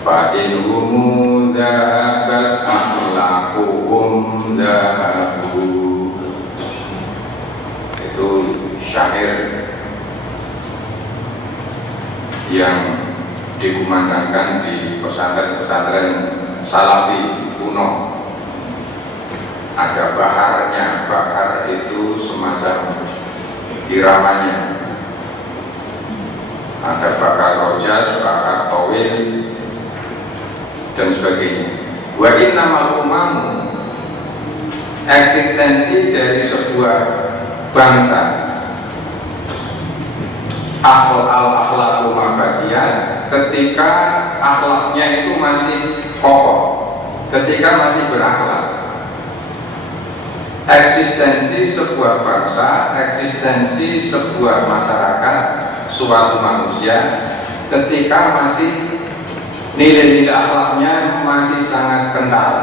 fa in humu dhahabat akhlaquhum dhahabu. Itu syair yang dikumandangkan di pesantren-pesantren salafi kuno. Ada baharnya, bahar itu semacam iramanya. Ada bakar rojas, bakar towil, dan sebagainya. Wa innamal umamu, eksistensi dari sebuah bangsa, akhlaqu mabadiyah, ketika akhlaknya itu masih kokoh, ketika masih berakhlak. Eksistensi sebuah bangsa, eksistensi sebuah masyarakat, suatu manusia, ketika masih nilai-nilai akhlaknya masih sangat kental.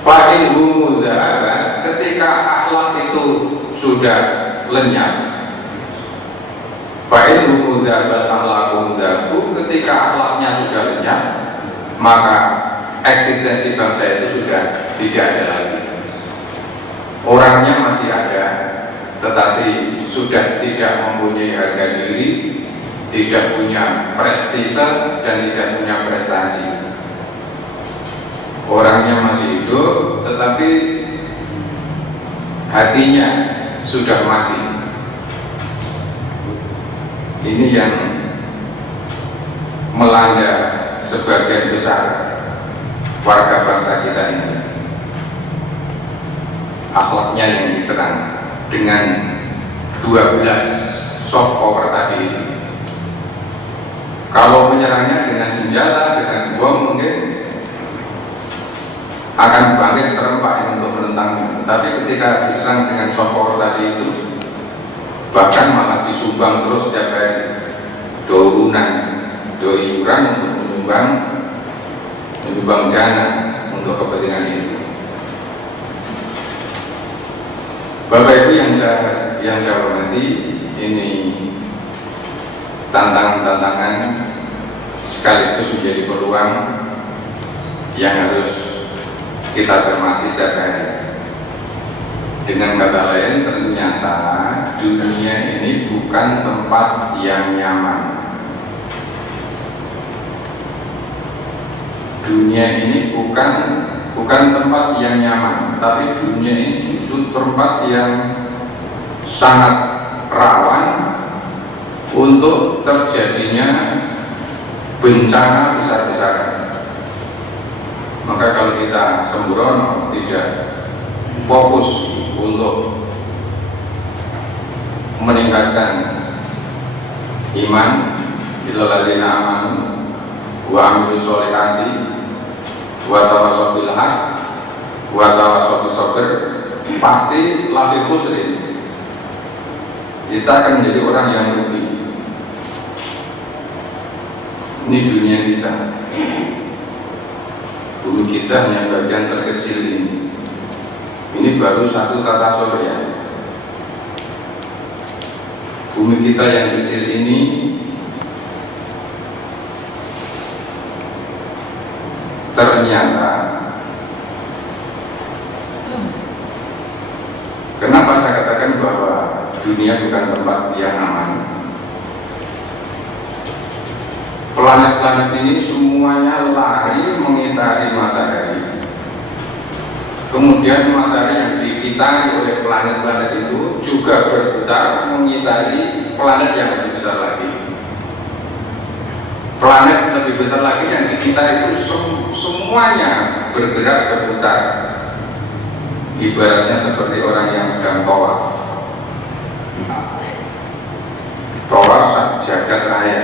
Fa'in humu dhahabat, ketika akhlak itu sudah lenyap. Fa'in humu dhahabat akhlakum dhahabu, ketika akhlaknya sudah lenyap, maka eksistensi bangsa itu sudah tidak ada lagi. Orangnya masih ada, tetapi sudah tidak mempunyai harga diri, tidak punya prestise, dan tidak punya prestasi. Orangnya masih hidup, tetapi hatinya sudah mati. Ini yang melanda sebagian besar warga bangsa kita ini. Akhlaknya yang diserang dengan 12 soft power tadi. Kalau menyerangnya dengan senjata, dengan bom, mungkin akan bangkit serempak untuk menentangnya. Tapi ketika diserang dengan soft power tadi itu, bahkan malah disumbang terus setiap hari, dorunan, iuran untuk menyumbang dana untuk kepentingan itu. Bapak Ibu yang saya hormati, ini tantangan sekaligus menjadi peluang yang harus kita cermati setiap hari. Dengan kata lain, ternyata dunia ini bukan tempat yang nyaman. Dunia ini bukan tempat yang nyaman, tapi dunia ini justru tempat yang sangat rawan untuk terjadinya bencana besar-besaran. Maka kalau kita sembrono, tidak fokus untuk meningkatkan iman, illalladzina amanu wa amilus sholihati wa tawassaw bil haq wa tawassaw bis sabr, pasti lafi khusrin. Kita akan menjadi orang yang rugi. Ini dunia kita, bumi kita hanya bagian terkecil ini. Ini baru satu tata surya. Bumi kita yang kecil ini ternyata, kenapa saya katakan bahwa dunia bukan tempat yang aman? Planet-planet ini semuanya lari mengitari matahari. Kemudian matahari yang dikitari oleh planet-planet itu juga berputar mengitari planet yang lebih besar lagi. Planet lebih besar lagi yang dikitari itu semuanya bergerak berputar. Ibaratnya seperti orang yang sedang tawaf. Tawaf jagat raya.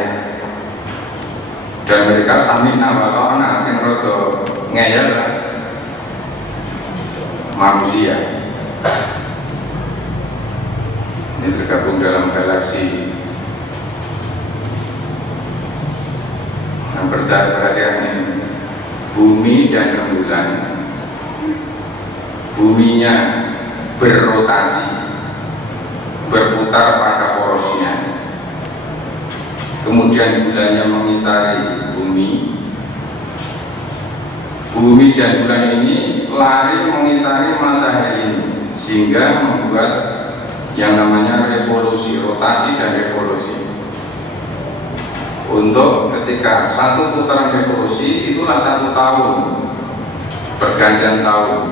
Dan mereka sami'na wa ta'na, sing rada ngeyel manusia. Ini tergabung dalam galaksi yang berhadiah ini, bumi dan rembulan. Buminya berrotasi, berputar pada porosnya. Kemudian bulannya mengitari bumi dan bulan ini lari mengitari matahari ini, sehingga membuat yang namanya revolusi, rotasi dan revolusi. Untuk ketika satu putaran revolusi itulah 1 tahun, pergantian tahun.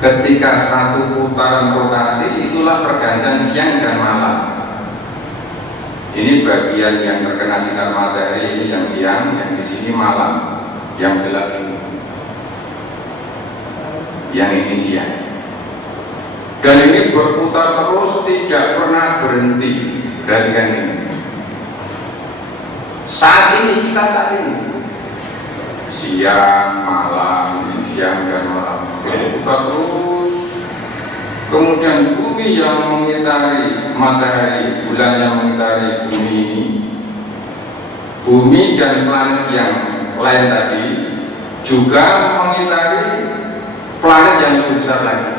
Ketika satu putaran rotasi itulah pergantian siang dan malam. Ini bagian yang terkena sinar matahari ini yang siang, yang di sini malam, yang gelap ini, yang ini siang. Dan ini berputar terus, tidak pernah berhenti. Perhatikan ini. Saat ini kita saat ini siang malam, siang dan malam berputar terus. Kemudian bumi yang mengitari matahari, bulan yang mengitari bumi ini, bumi dan planet yang lain tadi juga mengitari planet yang lebih besar lagi.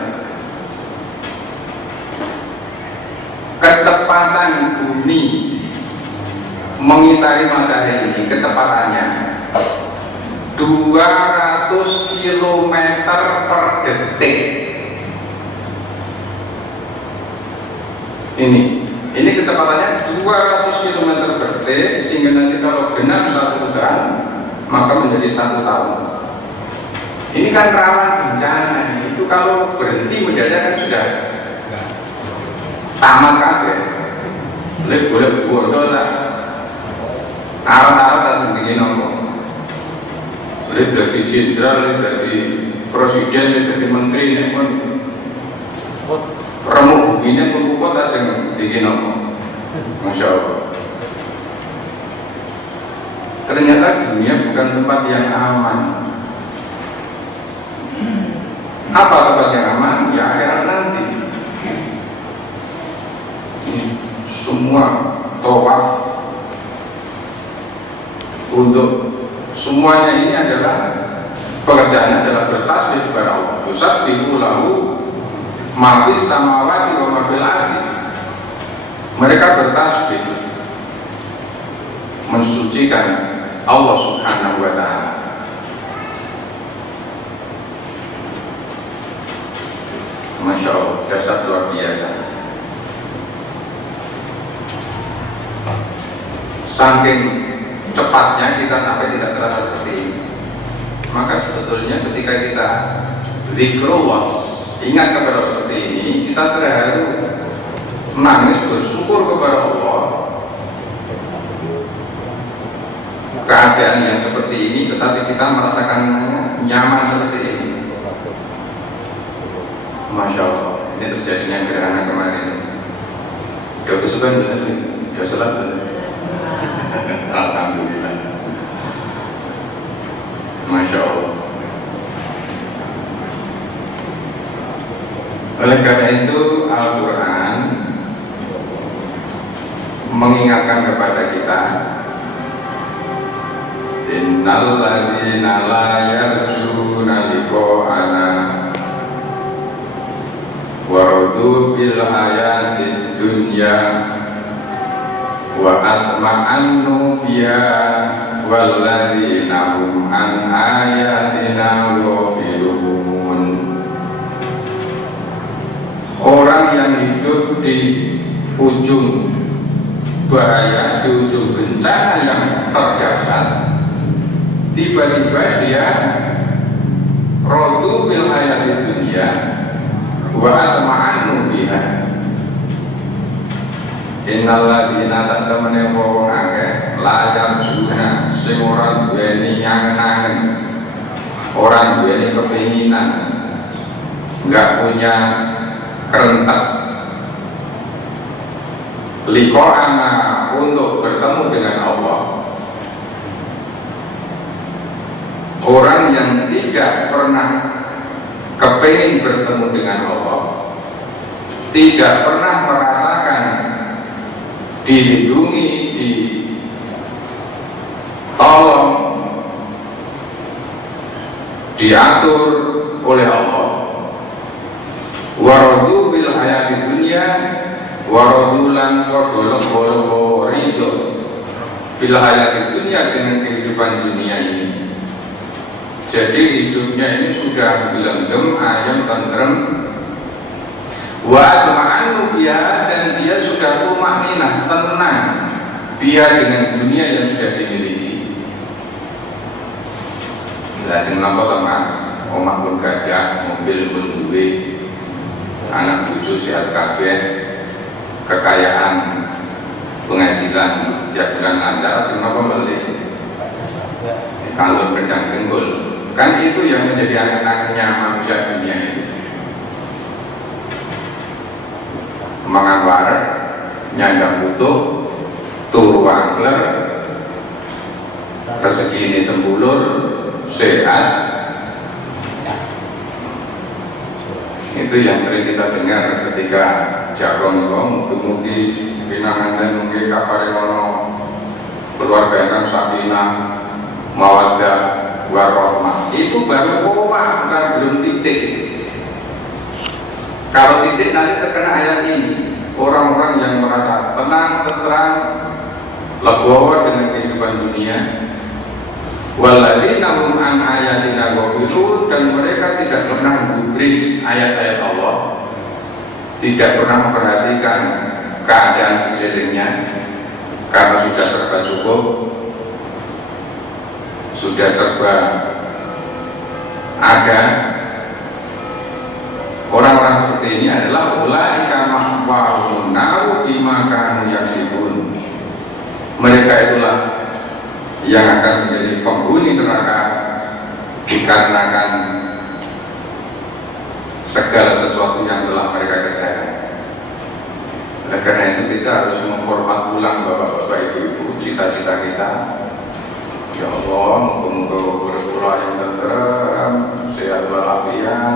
Kecepatan bumi mengitari matahari ini, kecepatannya 200 km per detik. Ini kecepatannya 200 km per detik, sehingga nanti kalau genap 1 putaran maka menjadi 1 tahun. Ini kan rawan bencana. Itu kalau berhenti mendadak kan sudah tamat kabeh. Boleh bodoh tak? Arah-arah tak sendiri nopo. Boleh jadi jenderal, boleh jadi presiden, boleh jadi menteri, ini pun remuk begini pun puput aja bikin nopo. Masya Allah. Ternyata dunia bukan tempat yang aman. Apa tempat yang aman? Ya akhirat nanti. Semua tawaf untuk semuanya ini adalah pekerjaannya adalah bertasbih kepada Allah. Yusabbihu lahu ma fis samawati wa ma fil ardi. Mereka bertasbih mensucikan Allah Subhanahu wa taala. Masya Allah, dasar luar biasa. Saking cepatnya kita sampai tidak terasa seperti ini. Maka sebetulnya ketika kita zikrullah, ingat kepada seperti ini, kita terharu, nangis bersyukur kepada Allah. Keadaan yang seperti ini, tetapi kita merasakan nyaman seperti ini. Masya Allah, ini terjadinya gerhana kemarin. Ya kesukaan ya salat. Alhamdulillah. Masya Allah. Oleh karena itu Al-Quran mengingatkan kepada kita, innal ladzina la yarjuna liqa'ana wa radu fil hayatid dunya wa atma'annu biha walladzina hum an ayatina ghafilun. Orang yang hidup di ujung bahaya, di ujung bencana yang terdahsyat, tiba-tiba dia radu bil hayatid dunya wa atma'annu biha. Innal ladzina satamane wong akeh layar juna sing ora duweni nyangen-nyangen, ora duweni kepinginan, enggak punya kerentak liqa'ana untuk bertemu dengan Allah. Orang yang tidak pernah kepingin bertemu dengan Allah, tidak pernah merasakan dilindungi, ditolong, diatur oleh Allah. Waradu bil hayati dunia, waradulan kodolong ridho bil hayati dunia, dengan kehidupan dunia ini. Jadi hidupnya ini sudah gelenggem, ayam, tentrem, wa ma'anu biha, dan dia sudah tumakninah, tenang biha dengan dunia yang sudah dimiliki. Lah sing napa to Mas? Omah pun gajah, mobil pun duwe, anak cucu sehat kabeh, kekayaan, penghasilan setiap bulan lancar, sing napa melih? Kalau pedang dengkul, kan itu yang menjadi angan-angannya manusia dunia itu. Mangan wareg, nyandang butuh, turu angler, rezeki ini sembulur, sehat. Itu yang sering kita dengar ketika jargon mugi-mugi pinangan dan mugi kapare ono keluarga yang sakinah mawaddah warahmah. Itu baru koma, bukan belum titik. Kalau titik nanti terkena ayat ini, orang-orang yang merasa tenang, tentram, legowo dengan kehidupan dunia, waladzina hum an ayatina ghafilun, dan mereka tidak pernah gubris ayat-ayat Allah, tidak pernah memperhatikan keadaan sekelilingnya karena sudah serba cukup, sudah serba ada. Orang-orang seperti ini adalah ulaika ma'wahum naru bima kanu yaksibun. Mereka itulah yang akan menjadi penghuni neraka dikarenakan segala sesuatu yang telah mereka kerjakan. Oleh karena itu kita harus menghormat ulang bapak-bapak, ibu-ibu, cita-cita kita. Ya Allah, moga-moga berkula yang tenteram, sehat walafiat,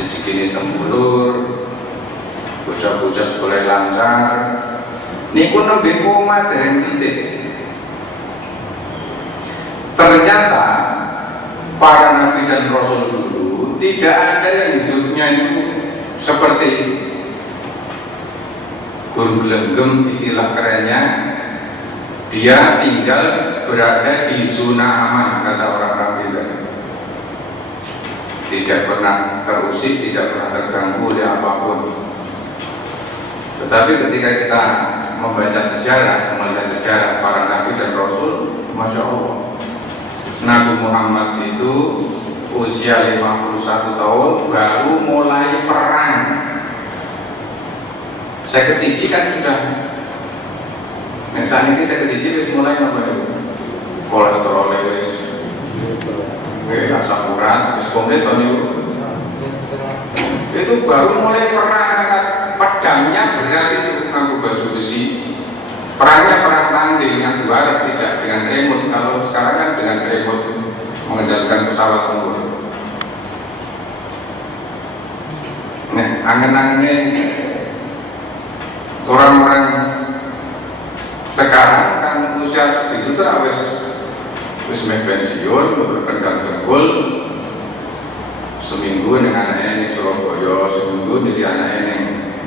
rezeki ini sembulur, bocah-bocah sekolah lancar. Niku nembe koma dereng titik. Ternyata para nabi dan rasul dulu tidak ada yang hidupnya itu seperti guru lenggem, istilah kerennya. Dia tinggal berada di zona aman, kata orang kafir. Tidak pernah terusik, tidak pernah terganggu oleh apapun. Tetapi ketika kita membaca sejarah para nabi dan rasul, Masya Allah, Nabi Muhammad itu usia 51 tahun baru mulai perang. Saya kesiji kan sudah, yang saat ini saya kesiji wis mulai apa itu? Kolesterol wis asam urat, wis komplit itu baru mulai perang, angkat pedangnya berat itu, nganggo baju besi. Perangnya perang tanding, yang barat tidak dengan remote. Kalau sekarang kan dengan remote mengendalikan pesawat tempur. Nah, angen-angen orang-orang sekarang kan usia segitu tuh wis pensiun, berpendang dengkul, seminggu dengan anaknya di Surabaya, seminggu di anaknya di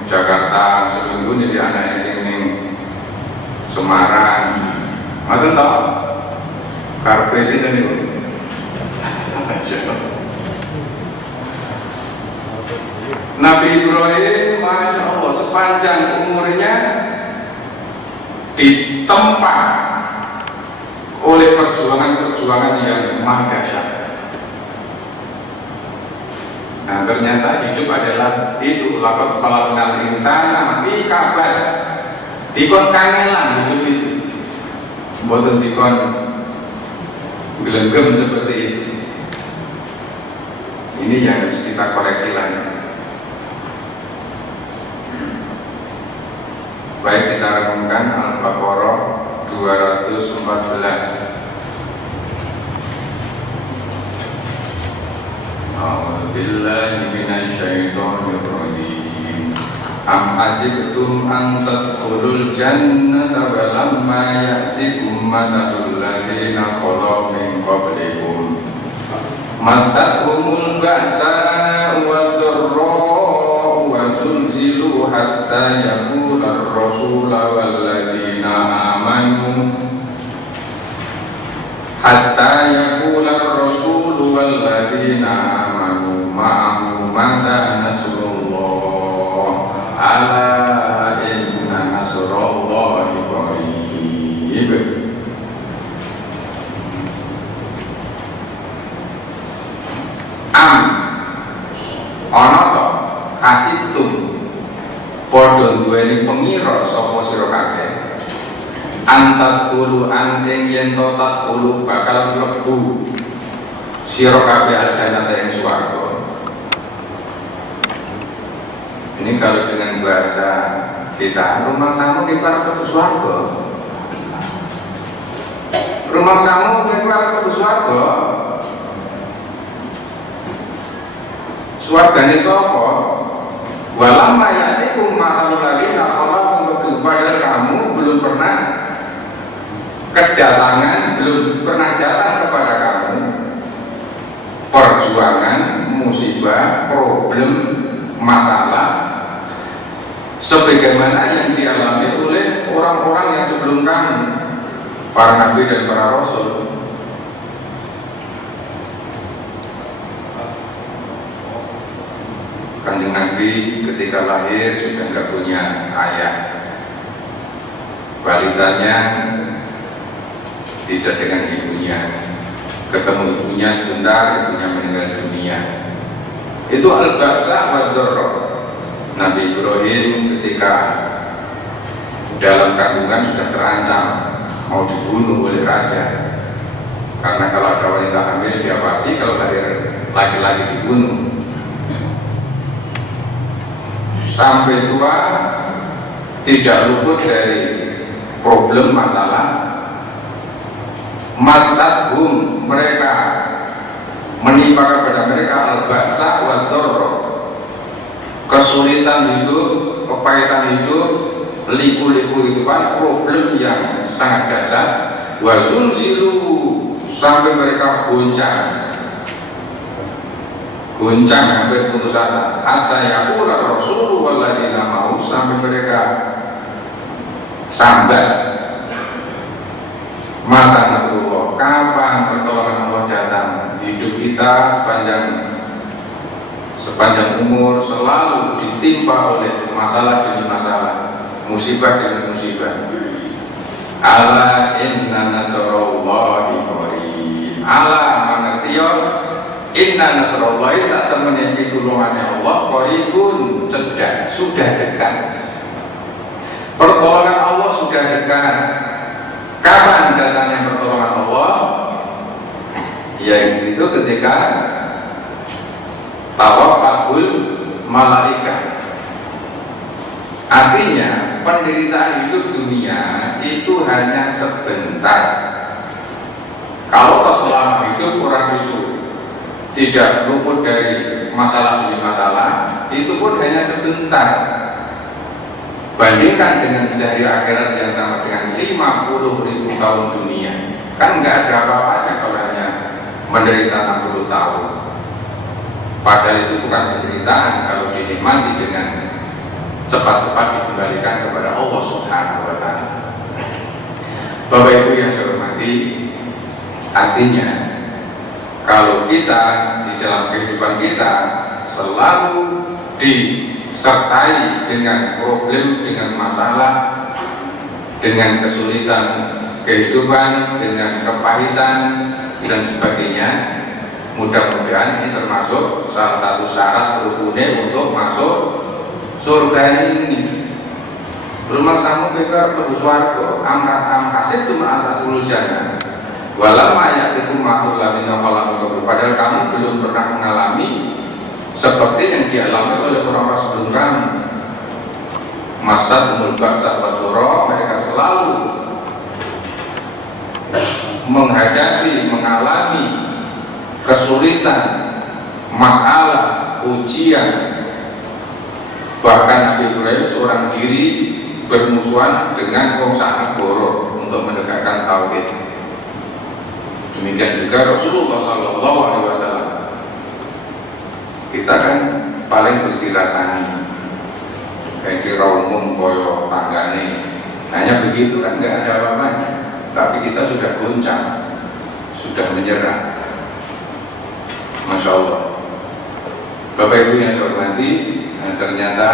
Jakarta, seminggu di anaknya sini Semarang. Ngoten to? Karepe sinten niku? Nabi Ibrahim, Masya Allah, sepanjang umurnya ditempa oleh perjuangan-perjuangan yang maha dahsyat. Nah, ternyata hidup adalah itu, laqad khalaqnal insana fi kabad. Dikon kangelan hidup itu, mboten dikon gelenggem seperti itu. Ini yang harus kita koreksi lagi. Baik, kita renungkan Al-Baqarah 214. A'udzubillahi minasyaitonir rajim. Am hasibtum an tadkhulul jannata wa lamma ya'tikum mathalul ladzina khalu min qablikum massatuhumul ba'sa'u wad-dharra'u wa zulzilu hatta yaqula ar-rasulu wal ladzina amanu hatta yaqula ar-rasulu Ibu. Ana to kasihtum padha duweni pengira sapa sira kabeh antat kulu anting yen to tak kulu bakal mlebu sira kabeh aljannah ing swarga. Ini kalau dengan bahasa kita, rumah samu di para swarga. Rumah samu di para swarga. Swargane sapa? Walamma ya'tikum mahalul ladina khalaqu padahal kamu belum pernah kedatangan, belum pernah datang kepada kamu perjuangan, musibah, problem, masalah sebagaimana yang dialami oleh orang-orang yang sebelum kamu, para nabi dan para rasul. Kanjeng Nabi ketika lahir sudah nggak punya ayah, balitanya tidak dengan ibunya, ketemu ibunya sebentar, ibunya meninggal dunia. Itu al-ba'sa wad-dharra. Nabi Ibrahim ketika dalam kandungan sudah terancam mau dibunuh oleh raja, karena kalau ada wanita hamil diawasi, kalau lahir laki-laki dibunuh. Sampai tua tidak luput dari problem masalah. Masadhum, mereka menimpa kepada mereka al-ba'sa wad-dharra, kesulitan hidup, kepahitan hidup, liku-liku hidupan, problem yang sangat dasar. Wa zulzilu, sampai mereka goncang hampir putus asa. Hatta yaqula Rasulullah walladzina mau, sampai mereka sambat, mata Rasulullah, kapan pertolongan Allah datang? Hidup kita sepanjang umur selalu ditimpa oleh masalah demi masalah, musibah demi musibah. Ala inna nasrallahi qarib. Ala mangertiyo inna nasrallahi, saat temen pitulungannya Allah qaribun, cedhak, sudah dekat. Pertolongan Allah sudah dekat. Kapan datangnya pertolongan Allah? Yaitu ketika tawaffatul malaikat. Artinya penderitaan hidup dunia itu hanya sebentar. Kalau selama hidup orang itu tidak luput dari masalah demi masalah, itu pun hanya sebentar. Bandingkan dengan sehari akhirat yang sama dengan 50.000 tahun dunia, kan nggak ada apa-apanya kalau hanya menderita 60 tahun. Padahal itu bukan penderitaan kalau dinikmati dengan cepat-cepat dikembalikan kepada Allah Subhanahu wa Ta'ala. Bapak Ibu yang saya hormati, artinya kalau kita di dalam kehidupan kita selalu disertai dengan problem, dengan masalah, dengan kesulitan kehidupan, dengan kepahitan dan sebagainya, mudah-mudahan ini termasuk salah satu syarat rukunnya untuk masuk surga ini. Rumah samu kita lebih swarga, am hasil cuma anak ulu jannah. Walamma ya'tikum mathul ladina khalaqu, padahal kamu belum pernah mengalami seperti yang dialami oleh orang-orang sebelum kamu. Masadhumul ba'sa wad-dharra, mereka selalu menghadapi, mengalami kesulitan, masalah, ujian. Bahkan Nabi Ibrahim seorang diri bermusuhan dengan kaum Sanagoro untuk menegakkan tauhid. Demikian juga Rasulullah SAW. Kita kan paling berdirasani kayak kira umum koyo tanggane, hanya begitu kan, nggak ada apa-apanya. Tapi kita sudah goncang, sudah menyerah. Masya Allah. Bapak Ibu yang saya hormati, ternyata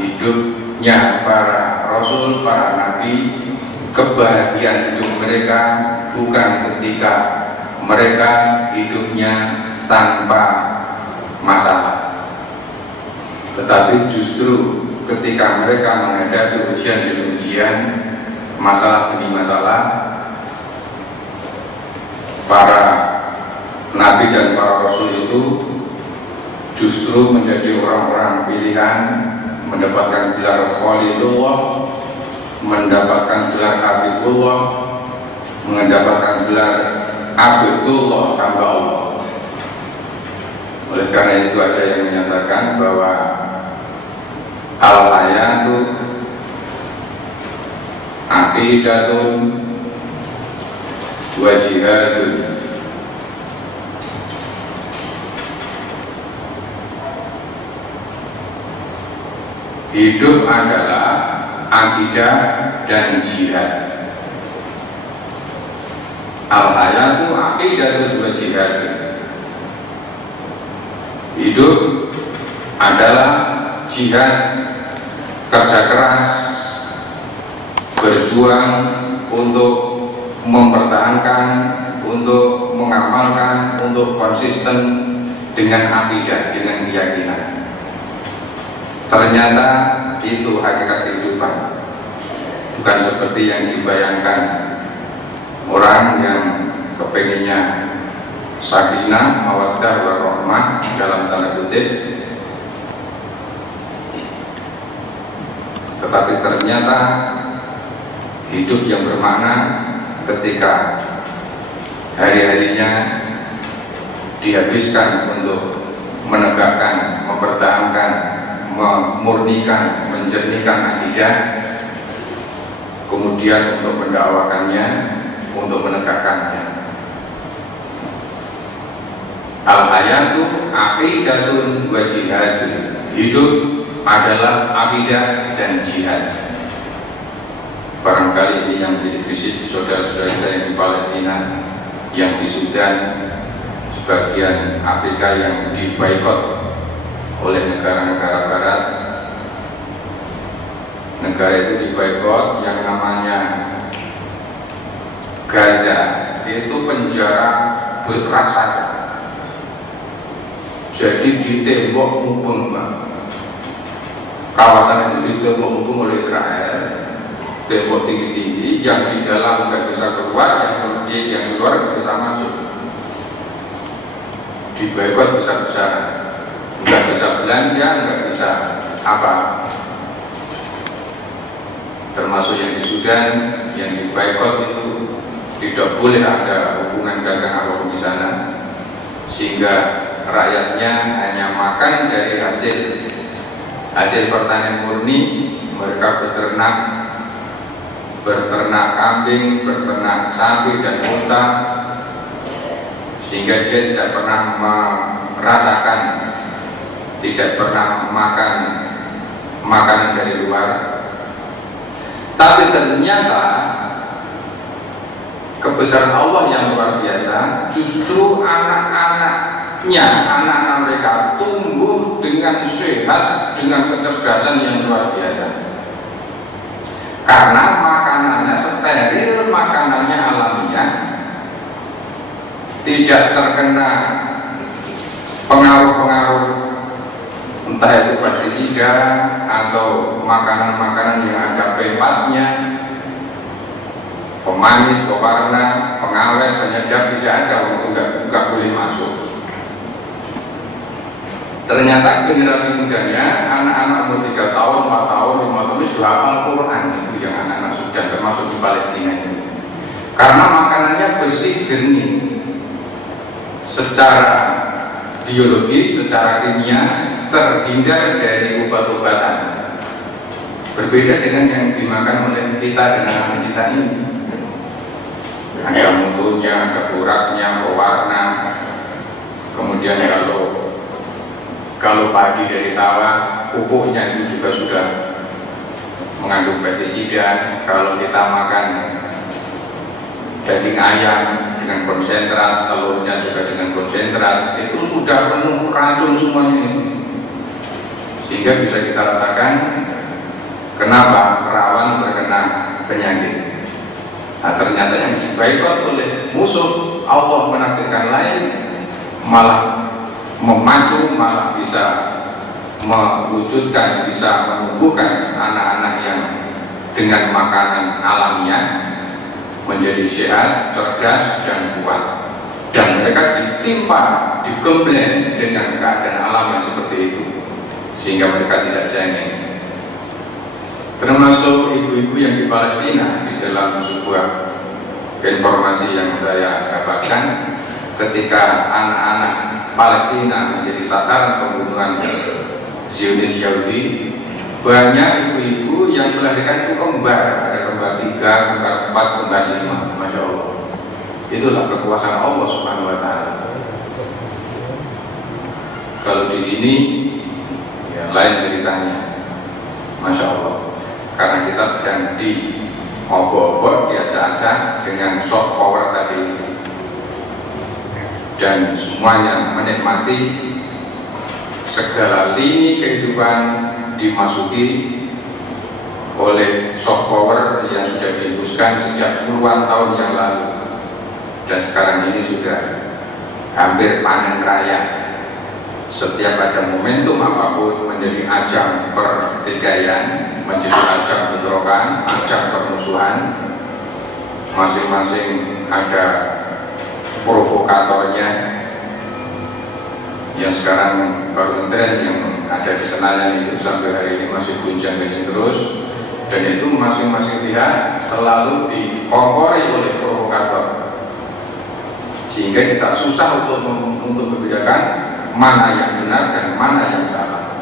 hidupnya para Rasul, para Nabi kebahagiaan hidup mereka bukan ketika mereka hidupnya tanpa masalah, tetapi justru ketika mereka menghadapi ujian demi ujian, masalah demi masalah, para nabi dan para rasul itu justru menjadi orang-orang pilihan, mendapatkan gelar Khalilullah, mendapatkan gelar Habibullah, mendapatkan gelar Abdullah, hamba Allah. Oleh karena itu ada yang menyatakan bahwa al-hayatu aqidatun wa jihadun. Hidup adalah akidah dan jihad. Al-hayatu aqidatun wa jihadun. Hidup adalah jihad, kerja keras, berjuang untuk mempertahankan, untuk mengamalkan, untuk konsisten dengan akidah, dengan keyakinan. Ternyata itu hakikat kehidupan, bukan seperti yang dibayangkan orang yang kepenginnya sakinah, mawaddah, warahmah dalam tanda kutip, tetapi ternyata hidup yang bermakna ketika hari-harinya dihabiskan untuk menegakkan, mempertahankan, memurnikan, menjernihkan akidah, kemudian untuk mendakwakannya, untuk menegakkannya. Al-hayatu aqidatun wa jihadun. Hidup adalah akidah dan jihad. Barangkali ini yang menjadi fisik saudara-saudara kita yang di Palestina, yang di Sudan, sebagian Afrika yang diboikot oleh negara-negara barat. Negara itu diboikot, yang namanya Gaza itu penjara raksasa. Jadi ditembok mumpung, kawasan itu ditembok mumpung oleh Israel, tembok tinggi-tinggi, yang di dalam nggak bisa keluar, yang di luar nggak bisa masuk. Diboikot besar-besaran, nggak bisa belanja, nggak bisa apa. Termasuk yang di Sudan, yang diboikot itu tidak boleh ada hubungan dagang apapun di sana, sehingga rakyatnya hanya makan dari hasil pertanian murni. Mereka beternak kambing, beternak sapi dan unta, sehingga dia tidak pernah merasakan, tidak pernah makan makanan dari luar. Tapi ternyata kebesaran Allah yang luar biasa, justru anak-anak mereka tumbuh dengan sehat, dengan kecerdasan yang luar biasa. Karena makanannya steril, makanannya alamiah, tidak terkena pengaruh-pengaruh entah itu pestisida atau makanan-makanan yang ada pempatnya, pemanis, pewarna, pengawet, penyedap, tidak ada, waktu nggak boleh masuk. Ternyata generasi mudanya, anak-anak umur 3 tahun, 4 tahun, 5 tahun sudah hafal Quran. Itu yang anak-anak Sudan, termasuk di Palestina ini. Karena makanannya bersih, jernih, secara biologis, secara kimia, terhindar dari obat-obatan. Berbeda dengan yang dimakan oleh kita dan anak kita ini. Ada mutunya, ada uratnya, pewarna. Kemudian kalau padi dari sawah, pupuknya itu juga sudah mengandung pestisida. Kalau kita makan daging ayam dengan konsentrat, telurnya juga dengan konsentrat, itu sudah penuh racun semuanya itu. Sehingga bisa kita rasakan kenapa rawan terkena penyakit. Nah, ternyata yang dibaikot oleh musuh Allah menakdirkan lain, malah memacu, malah bisa mewujudkan, bisa menumbuhkan anak-anak yang dengan makanan alamiah menjadi sehat, cerdas, dan kuat. Dan mereka ditimpa, digembleng dengan keadaan alam yang seperti itu, sehingga mereka tidak cengeng. Termasuk ibu-ibu yang di Palestina, di dalam sebuah informasi yang saya dapatkan, ketika anak-anak Palestina menjadi sasaran pembunuhan Zionis Yahudi, banyak ibu-ibu yang melahirkan itu kembar, ada kembar 3, kembar 4, kembar 5, Masya Allah. Itulah kekuasaan Allah Subhanahu wa Ta'ala. Kalau di sini ya lain ceritanya, Masya Allah, karena kita sedang di obok-obok, diacak-acak dengan soft power tadi, dan semuanya menikmati segala lini kehidupan dimasuki oleh soft power yang sudah dihembuskan sejak puluhan tahun yang lalu, dan sekarang ini sudah hampir panen raya. Setiap ada momentum apapun menjadi ajang pertikaian, menjadi ajang bentrokan, ajang permusuhan. Masing-masing ada provokatornya. Yang sekarang baru tren yang ada di Senayan itu sampai hari ini masih gunjang ini terus, dan itu masing-masing pihak selalu dikongkori oleh provokator, sehingga kita susah untuk membedakan mana yang benar dan mana yang salah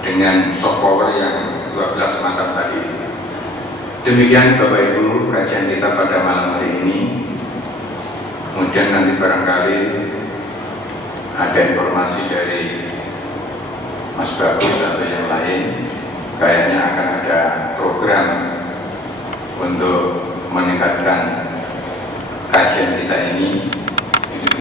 dengan soft power yang 12 macam tadi. Demikian Bapak Ibu kajian kita pada malam hari ini. Kemudian nanti barangkali ada informasi dari Mas Bagus atau yang lain, kayaknya akan ada program untuk meningkatkan kajian kita ini